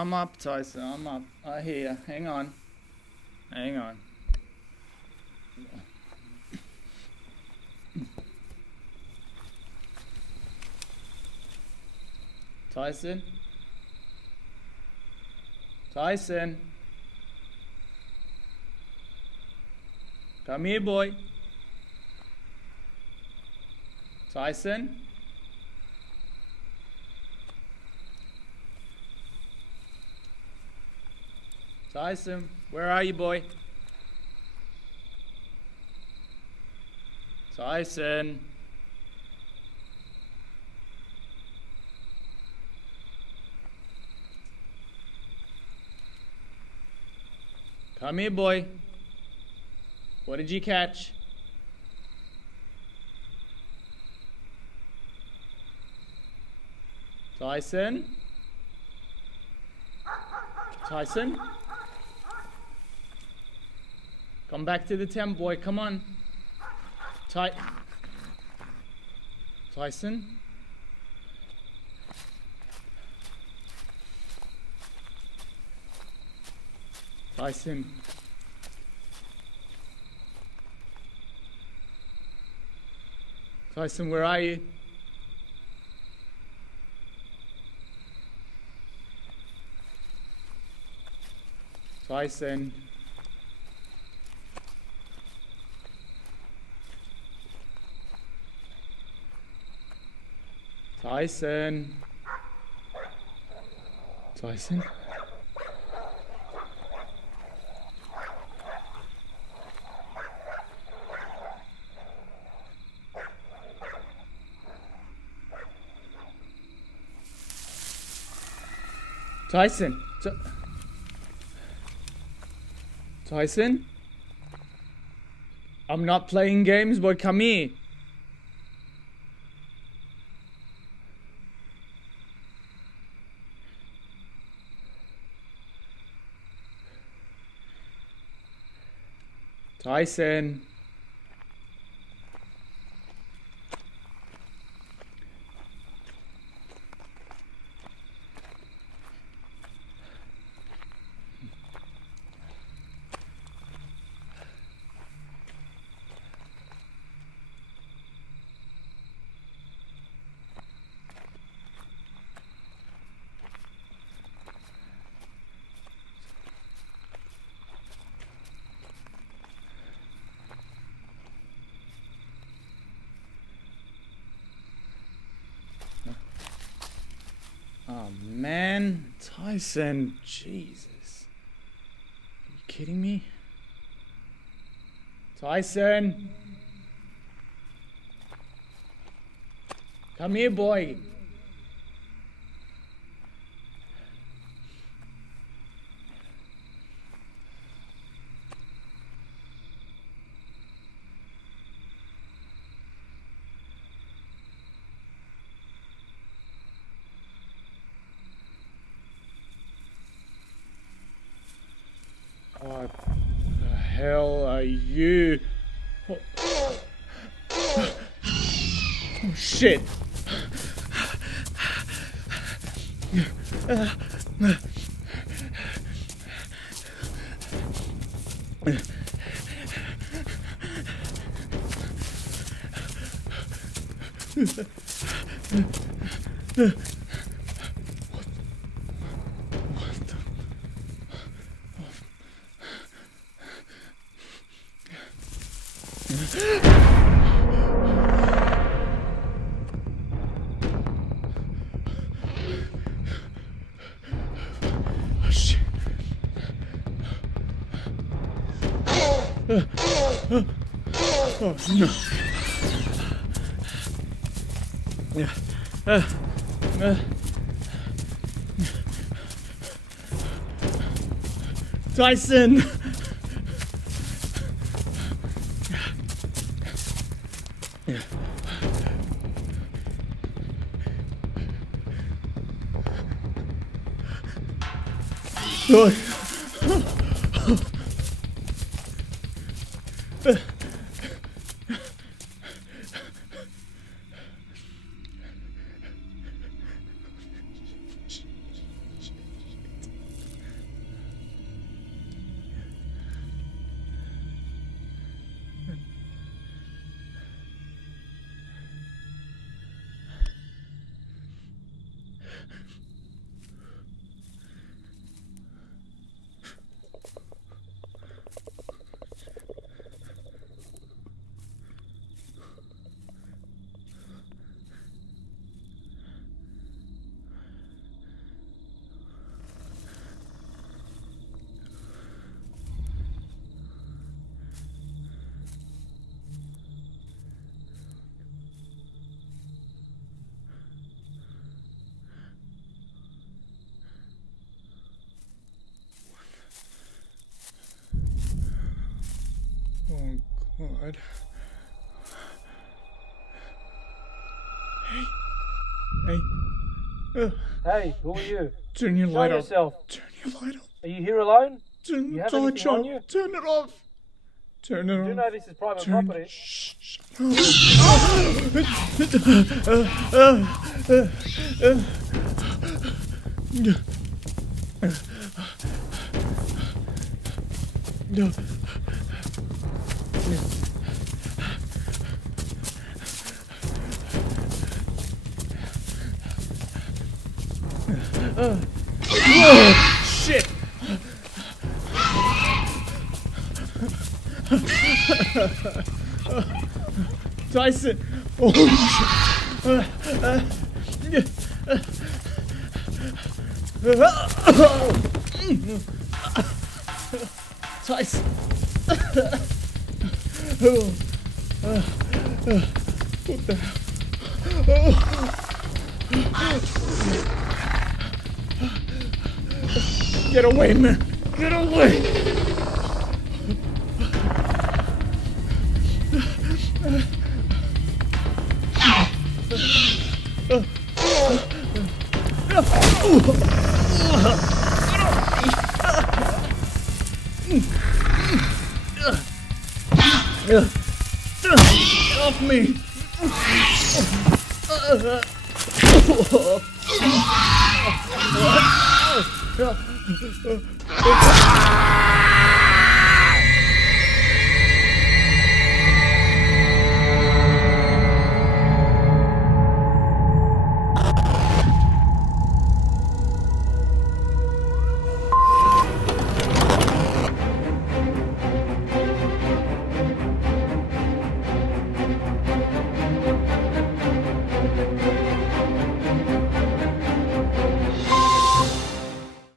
I'm up, Tyson. I'm up. I hear you. Hang on. Hang on. Tyson? Tyson? Come here, boy. Tyson? Tyson, where are you, boy? Tyson? Come here, boy. What did you catch? Tyson? Tyson? Come back to the tent, boy. Come on. Tyson? Tyson? Tyson, where are you? Tyson? Tyson? Tyson? Tyson? Tyson? I'm not playing games, boy. Come here. Tyson? Oh man, Tyson, Jesus. Are you kidding me? Tyson! Come here, boy. What the hell are you? Oh, shit. Oh no. Tyson. Oh. God. Hey. Hey, who are you? Turn your Show light yourself. off. Turn your light off. Are you here alone? Turn You the have light anything on off. you? Turn it off. Turn it You do off. know this is private Turn. property. Shh. No. Whoa, shit. Tyson. Oh, shit. Tyson. What the hell? Get away, man. Get away. Off me.